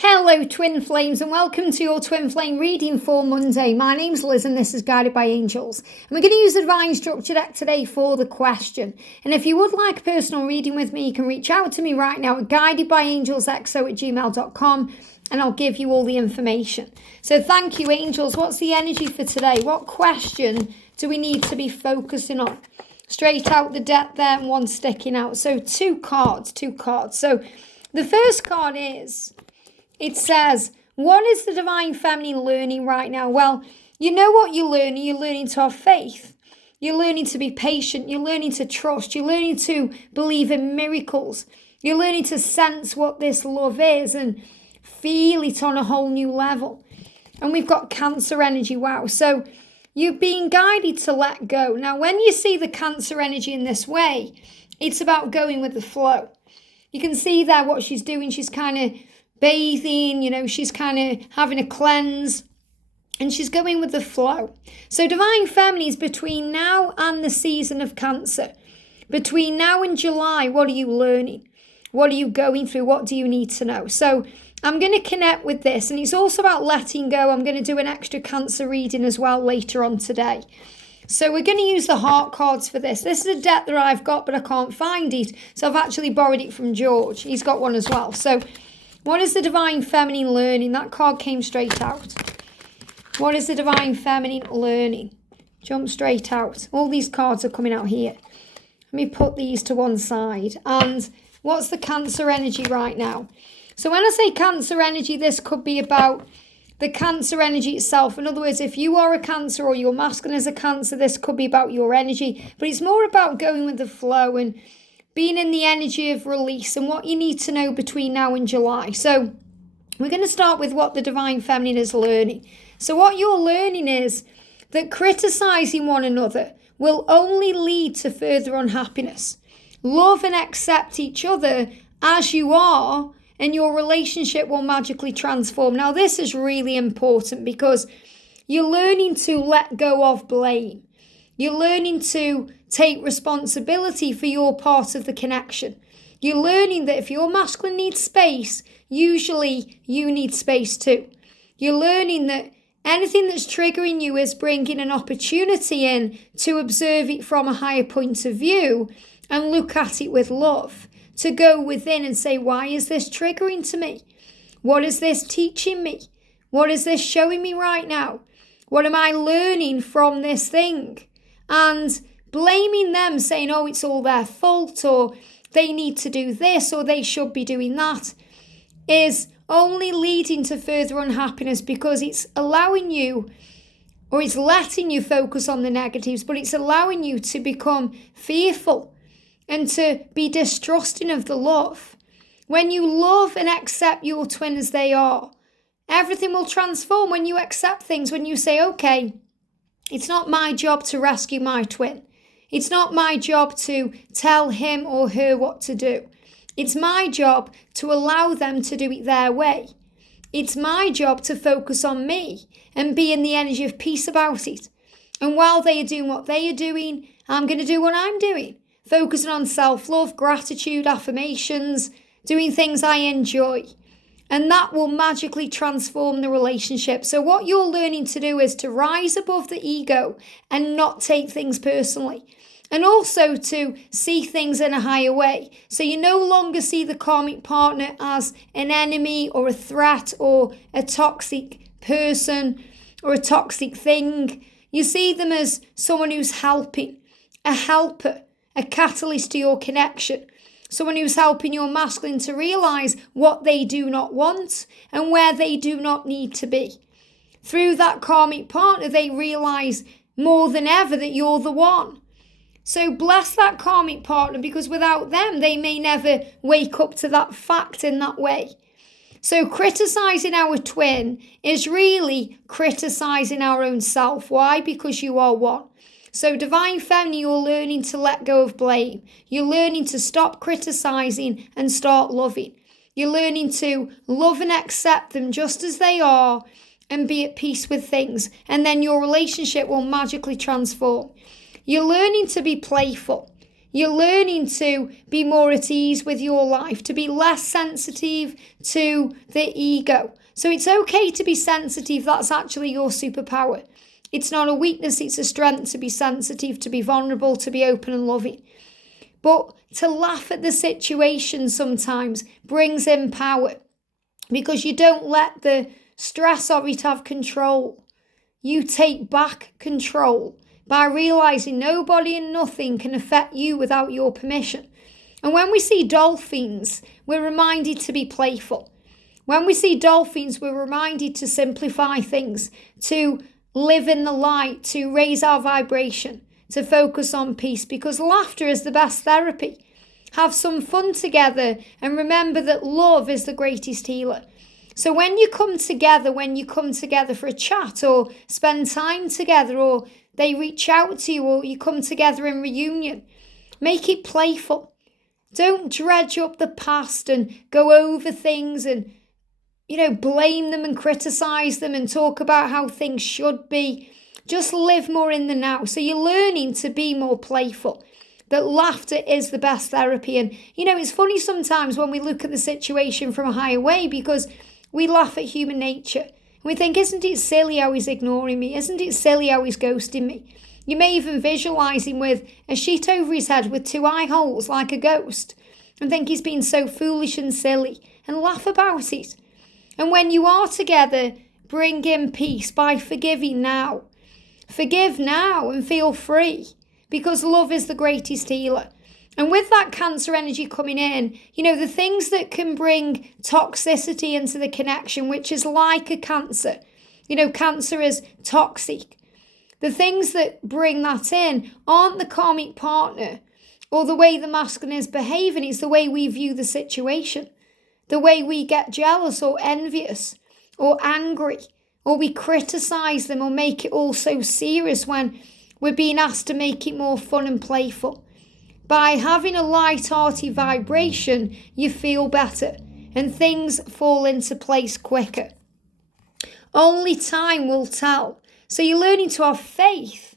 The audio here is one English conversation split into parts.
Hello Twin Flames and welcome to your Twin Flame reading for Monday. My name's Liz and this is Guided by Angels. And we're going to use the Divine Structure deck today for the question. And if you would like a personal reading with me, you can reach out to me right now at guidedbyangelsxo@gmail.com and I'll give you all the information. So thank you, angels. What's the energy for today? What question do we need to be focusing on? Straight out the deck there and one sticking out. So two cards. So the first card is... it says, what is the Divine Feminine learning right now? Well, you know what you're learning. You're learning to have faith. You're learning to be patient. You're learning to trust. You're learning to believe in miracles. You're learning to sense what this love is and feel it on a whole new level. And we've got Cancer energy. Wow. So you're being guided to let go. Now, when you see the Cancer energy in this way, it's about going with the flow. You can see there what she's doing. She's kind of bathing, she's kind of having a cleanse and she's going with the flow. So Divine Feminine is between now and the season of Cancer. Between now and July, what are you learning? What are you going through? What do you need to know? So I'm going to connect with this, and it's also about letting go. I'm going to do an extra Cancer reading as well later on today. So we're going to use the heart cards for this. This is a deck that I've got, but I can't find it. So I've actually borrowed it from George. He's got one as well. So what is the Divine Feminine learning? That card came straight out. What is the Divine Feminine learning? Jump straight out. All these cards are coming out here. Let me put these to one side. And what's the Cancer energy right now? So when I say Cancer energy, this could be about the Cancer energy itself. In other words, if you are a Cancer or your masculine is a Cancer, this could be about your energy. But it's more about going with the flow and being in the energy of release and what you need to know between now and July. So we're going to start with what the Divine Feminine is learning. So what you're learning is that criticizing one another will only lead to further unhappiness. Love and accept each other as you are, and your relationship will magically transform. Now, this is really important because you're learning to let go of blame. You're learning to take responsibility for your part of the connection. You're learning that if your masculine needs space, usually you need space too. You're learning that anything that's triggering you is bringing an opportunity in to observe it from a higher point of view and look at it with love. To go within and say, why is this triggering to me? What is this teaching me? What is this showing me right now? What am I learning from this thing? And blaming them, saying, oh, it's all their fault, or they need to do this, or they should be doing that, is only leading to further unhappiness because it's allowing you, or it's letting you focus on the negatives, but it's allowing you to become fearful and to be distrusting of the love. When you love and accept your twin as they are, everything will transform. When you accept things, when you say, okay, it's not my job to rescue my twin. It's not my job to tell him or her what to do. It's my job to allow them to do it their way. It's my job to focus on me and be in the energy of peace about it. And while they are doing what they are doing, I'm going to do what I'm doing. Focusing on self-love, gratitude, affirmations, doing things I enjoy. And that will magically transform the relationship. So what you're learning to do is to rise above the ego and not take things personally. And also to see things in a higher way. So you no longer see the karmic partner as an enemy or a threat or a toxic person or a toxic thing. You see them as someone who's helping, a helper, a catalyst to your connection. Someone who's helping your masculine to realize what they do not want and where they do not need to be. Through that karmic partner, they realize more than ever that you're the one. So bless that karmic partner, because without them, they may never wake up to that fact in that way. So criticizing our twin is really criticizing our own self. Why? Because you are one. So Divine Feminine, you're learning to let go of blame. You're learning to stop criticizing and start loving. You're learning to love and accept them just as they are and be at peace with things. And then your relationship will magically transform. You're learning to be playful. You're learning to be more at ease with your life, to be less sensitive to the ego. So it's okay to be sensitive. That's actually your superpower. It's not a weakness, it's a strength to be sensitive, to be vulnerable, to be open and loving. But to laugh at the situation sometimes brings in power, because you don't let the stress of it have control. You take back control by realizing nobody and nothing can affect you without your permission. And when we see dolphins, we're reminded to be playful. When we see dolphins, we're reminded to simplify things, to live in the light, to raise our vibration, to focus on peace, because laughter is the best therapy. Have some fun together and remember that love is the greatest healer. So when you come together for a chat or spend time together, or they reach out to you, or you come together in reunion, make it playful. Don't dredge up the past and go over things and, blame them and criticize them and talk about how things should be. Just live more in the now. So you're learning to be more playful. That laughter is the best therapy. And, it's funny sometimes when we look at the situation from a higher way, because we laugh at human nature. And we think, isn't it silly how he's ignoring me? Isn't it silly how he's ghosting me? You may even visualize him with a sheet over his head with 2 eye holes like a ghost and think he's been so foolish and silly, and laugh about it. And when you are together, bring in peace by forgiving now. Forgive now and feel free, because love is the greatest healer. And with that Cancer energy coming in, the things that can bring toxicity into the connection, which is like a Cancer. Cancer is toxic. The things that bring that in aren't the karmic partner or the way the masculine is behaving. It's the way we view the situation, the way we get jealous or envious or angry, or we criticize them or make it all so serious when we're being asked to make it more fun and playful. By having a light-hearted vibration, you feel better and things fall into place quicker. Only time will tell. So you're learning to have faith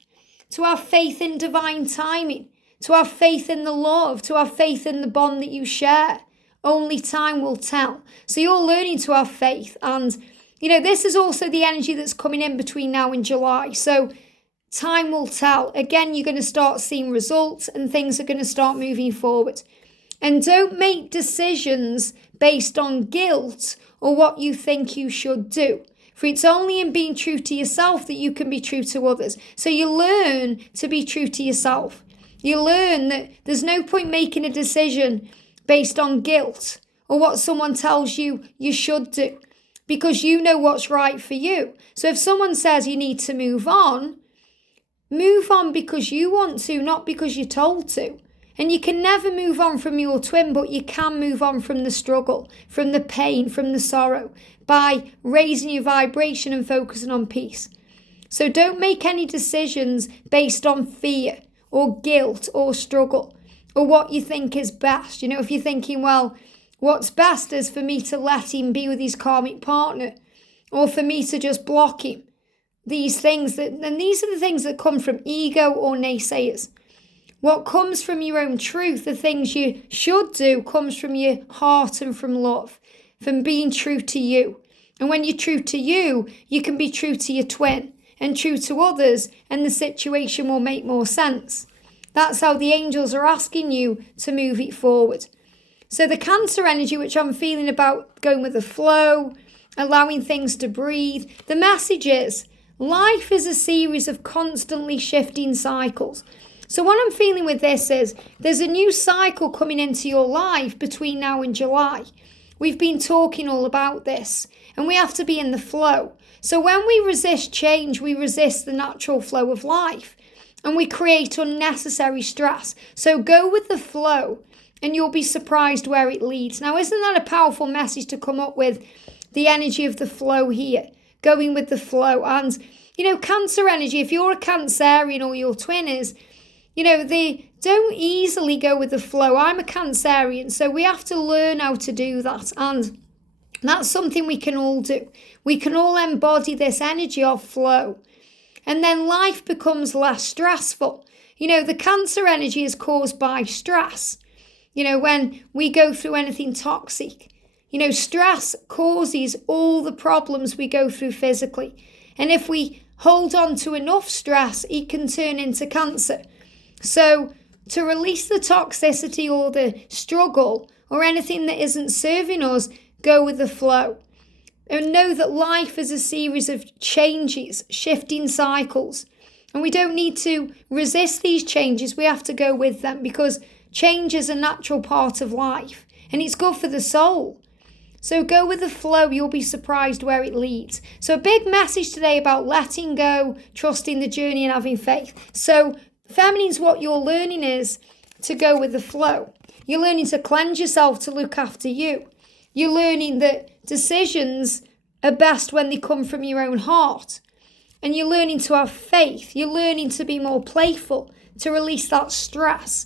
in divine timing, to have faith in the love, to have faith in the bond that you share. Only time will tell. So you're learning to have faith. And, this is also the energy that's coming in between now and July. So time will tell. Again, you're going to start seeing results and things are going to start moving forward. And don't make decisions based on guilt or what you think you should do. For it's only in being true to yourself that you can be true to others. So you learn to be true to yourself. You learn that there's no point making a decision based on guilt or what someone tells you should do, because you know what's right for you. So if someone says you need to move on because you want to, not because you're told to. And you can never move on from your twin, but you can move on from the struggle, from the pain, from the sorrow, by raising your vibration and focusing on peace. So don't make any decisions based on fear or guilt or struggle or what you think is best. If you're thinking, well, what's best is for me to let him be with his karmic partner, or for me to just block him. These things and these are the things that come from ego or naysayers. What comes from your own truth, the things you should do, comes from your heart and from love, from being true to you. And when you're true to you, you can be true to your twin and true to others, and the situation will make more sense. That's how the angels are asking you to move it forward. So the Cancer energy, which I'm feeling about going with the flow, allowing things to breathe, the message is life is a series of constantly shifting cycles. So what I'm feeling with this is there's a new cycle coming into your life between now and July. We've been talking all about this, and we have to be in the flow. So when we resist change, we resist the natural flow of life, and we create unnecessary stress. So go with the flow, and you'll be surprised where it leads. Now, isn't that a powerful message to come up with, the energy of the flow here, going with the flow? And, Cancer energy, if you're a Cancerian or your twin is, they don't easily go with the flow. I'm a Cancerian, so we have to learn how to do that. And that's something we can all do. We can all embody this energy of flow. And then life becomes less stressful. The Cancer energy is caused by stress. When we go through anything toxic, stress causes all the problems we go through physically. And if we hold on to enough stress, it can turn into cancer. So to release the toxicity or the struggle or anything that isn't serving us, go with the flow. And know that life is a series of changes, shifting cycles. And we don't need to resist these changes. We have to go with them, because change is a natural part of life and it's good for the soul. So go with the flow. You'll be surprised where it leads. So a big message today about letting go, trusting the journey and having faith. So feminine's, what you're learning is to go with the flow. You're learning to cleanse yourself, to look after you. You're learning that decisions are best when they come from your own heart. And you're learning to have faith. You're learning to be more playful, to release that stress,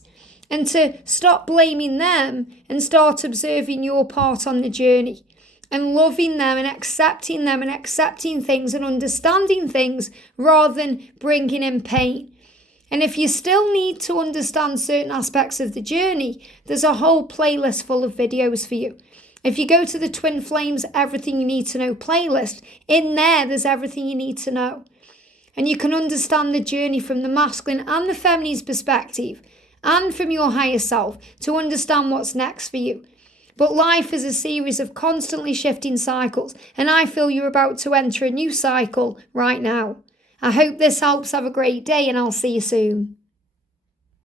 and to stop blaming them and start observing your part on the journey and loving them and accepting things and understanding things rather than bringing in pain. And if you still need to understand certain aspects of the journey, there's a whole playlist full of videos for you. If you go to the Twin Flames Everything You Need to Know playlist, in there's everything you need to know. And you can understand the journey from the masculine and the feminine's perspective, and from your higher self, to understand what's next for you. But life is a series of constantly shifting cycles, and I feel you're about to enter a new cycle right now. I hope this helps. Have a great day, and I'll see you soon.